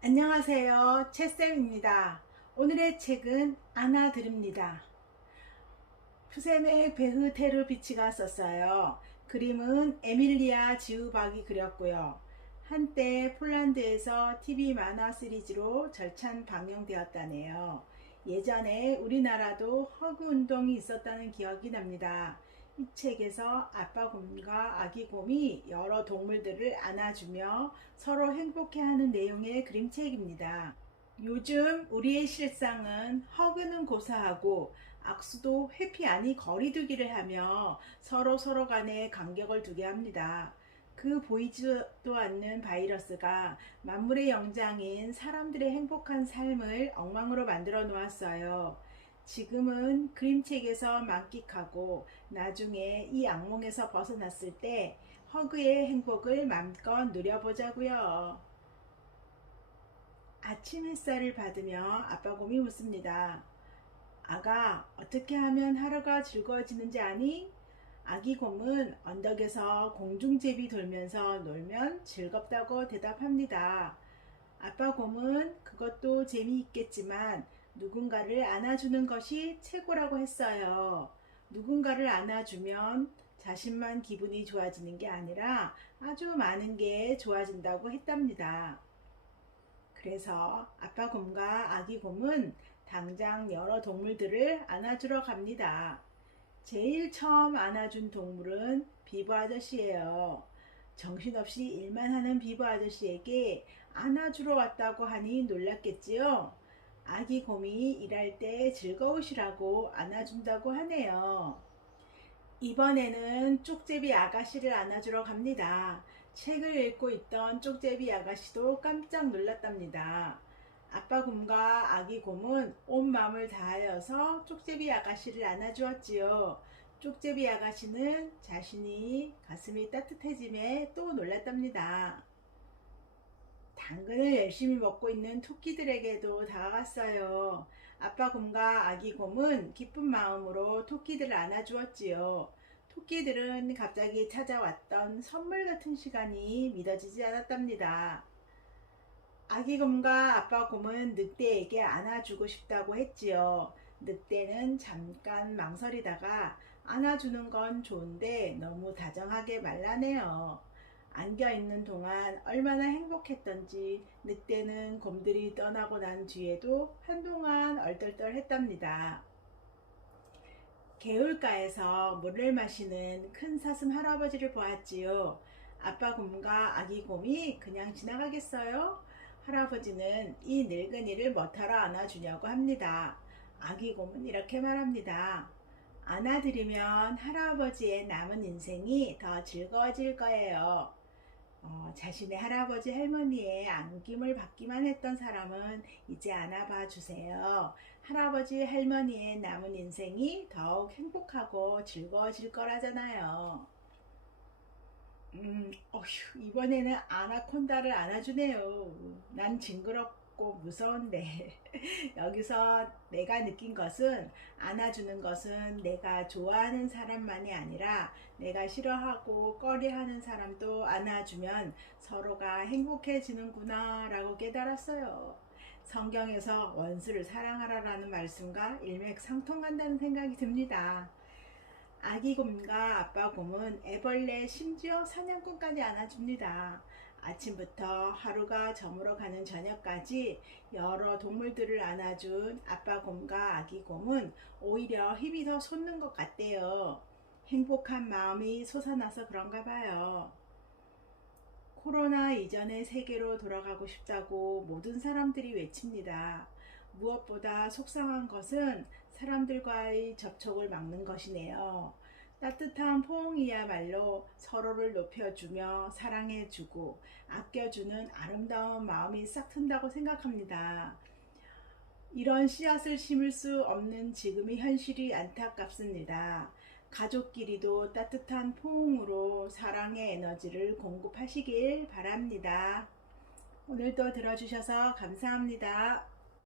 안녕하세요. 채쌤입니다. 오늘의 책은 아나드립니다. 푸셈의 베흐 테르비치가 썼어요. 그림은 에밀리아 지우박이 그렸고요. 한때 폴란드에서 TV 만화 시리즈로 절찬 방영되었다네요. 예전에 우리나라도 허그 운동이 있었다는 기억이 납니다. 이 책에서 아빠 곰과 아기 곰이 여러 동물들을 안아주며 서로 행복해하는 내용의 그림책입니다. 요즘 우리의 실상은 허그는 고사하고 악수도 회피 아니 거리두기를 하며 서로 서로 간에 간격을 두게 합니다. 그 보이지도 않는 바이러스가 만물의 영장인 사람들의 행복한 삶을 엉망으로 만들어 놓았어요. 지금은 그림책에서 만끽하고 나중에 이 악몽에서 벗어났을 때 허그의 행복을 맘껏 누려보자고요. 아침 햇살을 받으며 아빠 곰이 묻습니다. 아가, 어떻게 하면 하루가 즐거워지는지 아니? 아기 곰은 언덕에서 공중제비 돌면서 놀면 즐겁다고 대답합니다. 아빠 곰은 그것도 재미있겠지만 누군가를 안아주는 것이 최고라고 했어요. 누군가를 안아주면 자신만 기분이 좋아지는 게 아니라 아주 많은 게 좋아진다고 했답니다. 그래서 아빠 곰과 아기 곰은 당장 여러 동물들을 안아주러 갑니다. 제일 처음 안아준 동물은 비버 아저씨예요. 정신없이 일만 하는 비버 아저씨에게 안아주러 왔다고 하니 놀랐겠지요. 아기 곰이 일할 때 즐거우시라고 안아준다고 하네요. 이번에는 쪽제비 아가씨를 안아주러 갑니다. 책을 읽고 있던 쪽제비 아가씨도 깜짝 놀랐답니다. 아빠 곰과 아기 곰은 온 마음을 다하여서 쪽제비 아가씨를 안아주었지요. 쪽제비 아가씨는 자신이 가슴이 따뜻해짐에 또 놀랐답니다. 당근을 열심히 먹고 있는 토끼들에게도 다가갔어요. 아빠 곰과 아기 곰은 기쁜 마음으로 토끼들을 안아주었지요. 토끼들은 갑자기 찾아왔던 선물 같은 시간이 믿어지지 않았답니다. 아기 곰과 아빠 곰은 늑대에게 안아주고 싶다고 했지요. 늑대는 잠깐 망설이다가 안아주는 건 좋은데 너무 다정하게 말라네요. 안겨 있는 동안 얼마나 행복했던지 늑대는 곰들이 떠나고 난 뒤에도 한동안 얼떨떨했답니다. 개울가에서 물을 마시는 큰 사슴 할아버지를 보았지요. 아빠 곰과 아기 곰이 그냥 지나가겠어요? 할아버지는 이 늙은이를 뭐하러 안아주냐고 합니다. 아기 곰은 이렇게 말합니다. 안아드리면 할아버지의 남은 인생이 더 즐거워질 거예요. 어, 자신의 할아버지 할머니의 안김을 받기만 했던 사람은 이제 안아봐 주세요. 할아버지 할머니의 남은 인생이 더욱 행복하고 즐거워질 거라잖아요. 음, 어휴, 이번에는 아나콘다를 안아주네요. 난 징그럽 고 무서운데. 여기서 내가 느낀 것은 안아주는 것은 내가 좋아하는 사람만이 아니라 내가 싫어하고 꺼려하는 사람도 안아주면 서로가 행복해지는구나 라고 깨달았어요. 성경에서 원수를 사랑하라라는 말씀과 일맥상통한다는 생각이 듭니다. 아기 곰과 아빠 곰은 애벌레 심지어 사냥꾼까지 안아줍니다. 아침부터 하루가 저물어 가는 저녁까지 여러 동물들을 안아준 아빠 곰과 아기 곰은 오히려 힘이 더 솟는 것 같대요. 행복한 마음이 솟아나서 그런가 봐요. 코로나 이전의 세계로 돌아가고 싶다고 모든 사람들이 외칩니다. 무엇보다 속상한 것은 사람들과의 접촉을 막는 것이네요. 따뜻한 포옹이야말로 서로를 높여주며 사랑해주고 아껴주는 아름다운 마음이 싹 튼다고 생각합니다. 이런 씨앗을 심을 수 없는 지금의 현실이 안타깝습니다. 가족끼리도 따뜻한 포옹으로 사랑의 에너지를 공급하시길 바랍니다. 오늘도 들어주셔서 감사합니다.